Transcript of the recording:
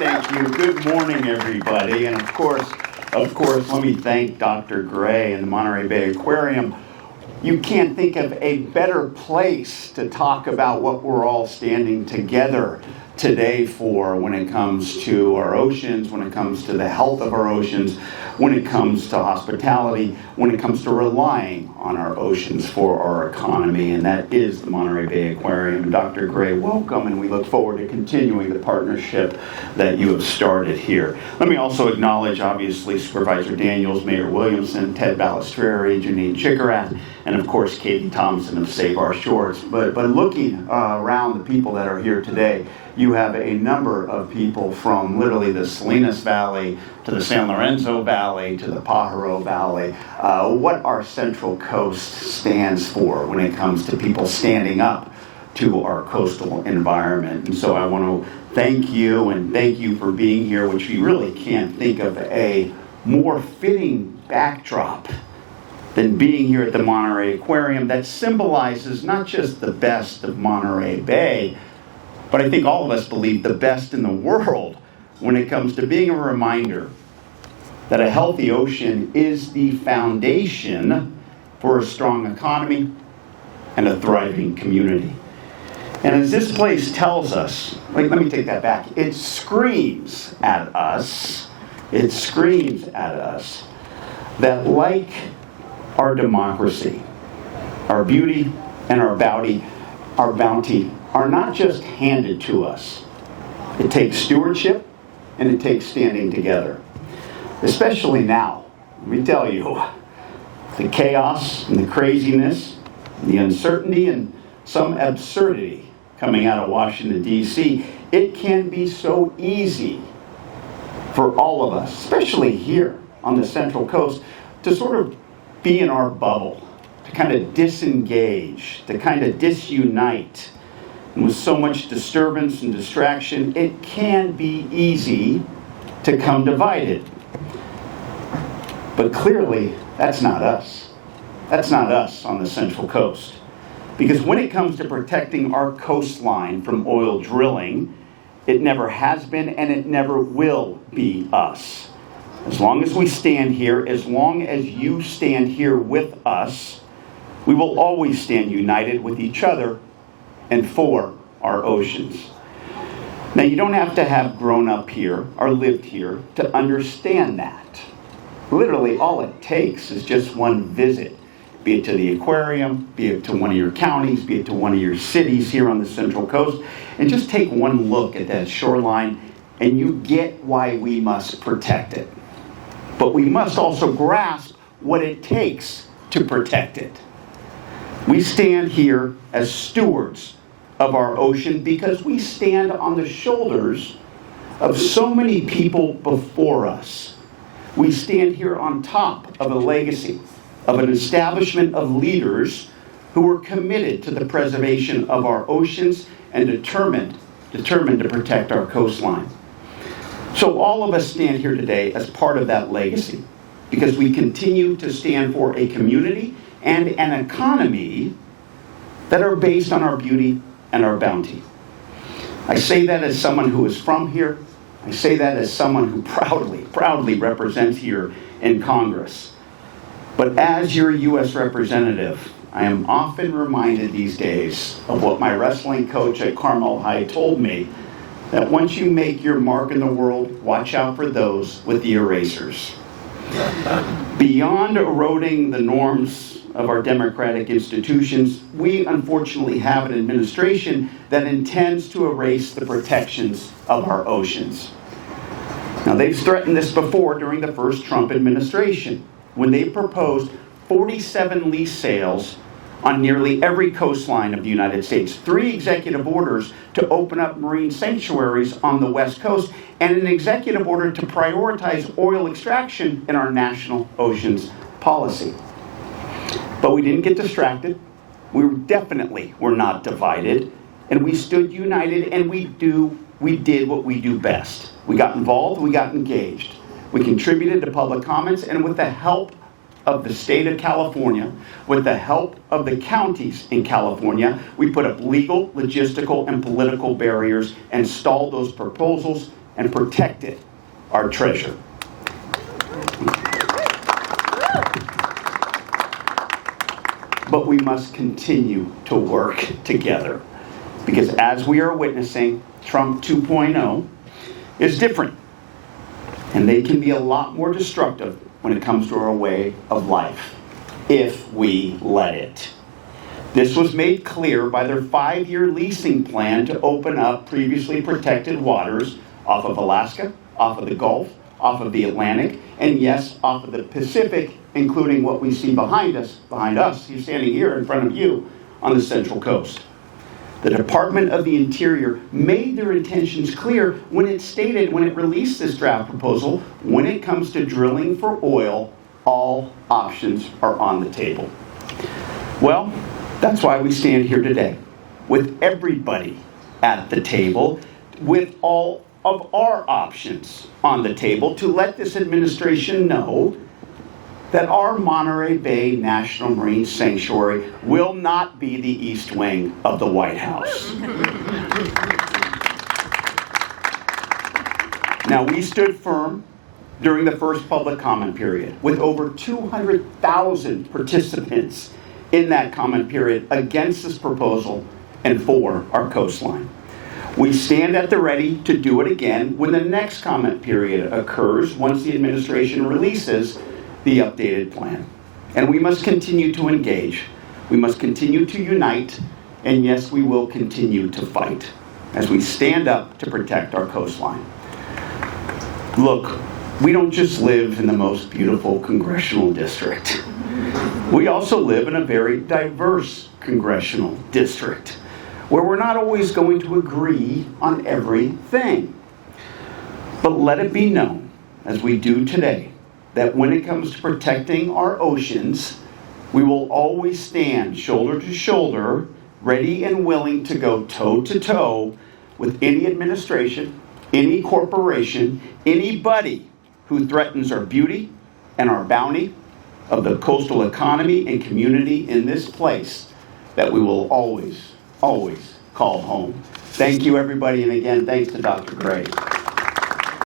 Thank you. Good morning, everybody. And of course, let me thank Dr. Gray and the Monterey Bay Aquarium. You can't think of a better place to talk about what we're all standing together today for when it comes to our oceans, when it comes to the health of our oceans, when it comes to hospitality, when it comes to relying on our oceans for our economy, and that is the Monterey Bay Aquarium. Dr. Gray, welcome, and we look forward to continuing the partnership that you have started here. Let me also acknowledge, obviously, Supervisor Daniels, Mayor Williamson, Ted Balistreri, Janine Chikarat, and of course, Katie Thompson of Save Our Shores. But looking around the people that are here today, you have a number of people from literally the Salinas Valley to the San Lorenzo Valley to the Pajaro Valley. What our Central Coast stands for when it comes to people standing up to our coastal environment. And so I want to thank you and thank you for being here, which we really can't think of a more fitting backdrop than being here at the Monterey Aquarium that symbolizes not just the best of Monterey Bay, but I think all of us believe the best in the world when it comes to being a reminder that a healthy ocean is the foundation for a strong economy and a thriving community. And as this place tells us, let me take that back, it screams at us that like our democracy, our beauty and our bounty are not just handed to us. It takes stewardship and it takes standing together. Especially now, let me tell you, the chaos and the craziness, the uncertainty and some absurdity coming out of Washington, D.C., it can be so easy for all of us, especially here on the Central Coast, to sort of be in our bubble, to kind of disengage, to kind of disunite. And with so much disturbance and distraction, it can be easy to come divided. But clearly, that's not us. That's not us on the Central Coast. Because when it comes to protecting our coastline from oil drilling, it never has been and it never will be us. As long as we stand here, as long as you stand here with us, we will always stand united with each other and for our oceans. Now, you don't have to have grown up here or lived here to understand that. Literally, all it takes is just one visit, be it to the aquarium, be it to one of your counties, be it to one of your cities here on the Central Coast, and just take one look at that shoreline, and you get why we must protect it. But we must also grasp what it takes to protect it. We stand here as stewards of our ocean because we stand on the shoulders of so many people before us. We stand here on top of a legacy of an establishment of leaders who were committed to the preservation of our oceans and determined to protect our coastline. So all of us stand here today as part of that legacy because we continue to stand for a community and an economy that are based on our beauty and our bounty. I say that as someone who is from here. I say that as someone who proudly represents here in Congress. But as your U.S. representative, I am often reminded these days of what my wrestling coach at Carmel High told me, that once you make your mark in the world, watch out for those with the erasers. Beyond eroding the norms of our democratic institutions, we unfortunately have an administration that intends to erase the protections of our oceans. Now, they've threatened this before during the first Trump administration, when they proposed 47 lease sales on nearly every coastline of the United States, 3 executive orders to open up marine sanctuaries on the West Coast, and an executive order to prioritize oil extraction in our national oceans policy. But we didn't get distracted. We definitely were not divided, and we stood united, and we did what we do best. We got involved, we got engaged. We contributed to public comments, and with the help of the state of California, with the help of the counties in California, we put up legal, logistical, and political barriers and stalled those proposals and protected our treasure. But we must continue to work together, because as we are witnessing, Trump 2.0 is different, and they can be a lot more destructive when it comes to our way of life, if we let it. This was made clear by their 5-year leasing plan to open up previously protected waters off of Alaska, off of the Gulf, off of the Atlantic, and yes, off of the Pacific, including what we see behind us, he's standing here in front of you, on the Central Coast. The Department of the Interior made their intentions clear when it released this draft proposal, when it comes to drilling for oil, all options are on the table. Well, that's why we stand here today, with everybody at the table, with all of our options on the table, to let this administration know that our Monterey Bay National Marine Sanctuary will not be the East Wing of the White House. Now, we stood firm during the first public comment period, with over 200,000 participants in that comment period against this proposal and for our coastline. We stand at the ready to do it again when the next comment period occurs, once the administration releases the updated plan. And we must continue to engage. We must continue to unite. And yes, we will continue to fight as we stand up to protect our coastline. Look, we don't just live in the most beautiful congressional district. We also live in a very diverse congressional district, where we're not always going to agree on everything. But let it be known, as we do today, that when it comes to protecting our oceans, we will always stand shoulder to shoulder, ready and willing to go toe to toe with any administration, any corporation, anybody who threatens our beauty and our bounty of the coastal economy and community in this place that we will always, always call home. Thank you, everybody, and again, thanks to Dr. Gray.